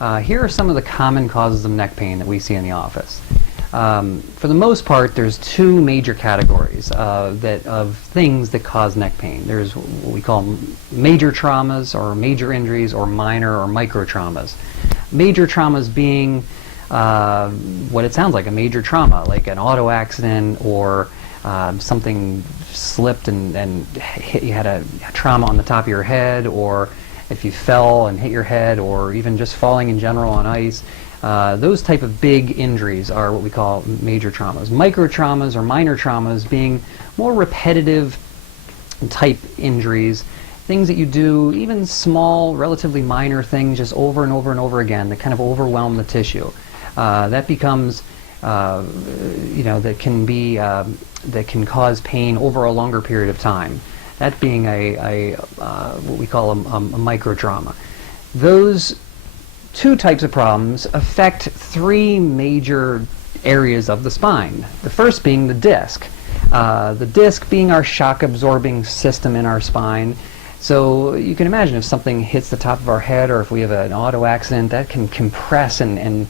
Here are some of the common causes of neck pain that we see in the office. For the most part, there's two major categories of things that cause neck pain. There's what we call major traumas or major injuries, or minor or micro traumas. Major traumas being what it sounds like, a major trauma, like an auto accident, or something slipped and hit, you had a trauma on the top of your head, or if you fell and hit your head, or even just falling in general on ice. Those type of big injuries are what we call major traumas. Micro traumas or minor traumas being more repetitive type injuries, things that you do, even small, relatively minor things, just over and over and over again, that kind of overwhelm the tissue. That becomes, that can cause pain over a longer period of time. That being what we call a micro trauma. Those two types of problems affect three major areas of the spine. The first being the disc. The disc being our shock absorbing system in our spine. So you can imagine if something hits the top of our head, or if we have an auto accident, that can compress and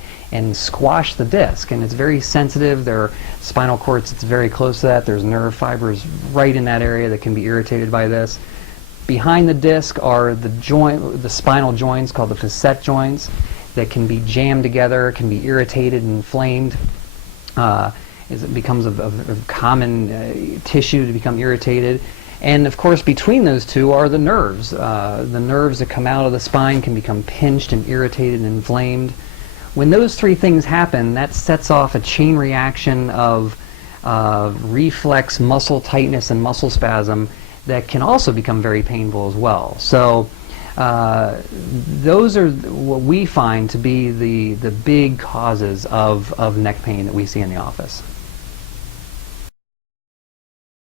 squash the disc, and it's very sensitive. There are spinal cords that's very close to that. There's nerve fibers right in that area that can be irritated by this. Behind the disc are the spinal joints called the facet joints that can be jammed together, can be irritated and inflamed. It becomes a common tissue to become irritated. And of course, between those two are the nerves. The nerves that come out of the spine can become pinched and irritated and inflamed. When those three things happen, that sets off a chain reaction of reflex muscle tightness and muscle spasm that can also become very painful as well. So those are what we find to be the big causes of neck pain that we see in the office.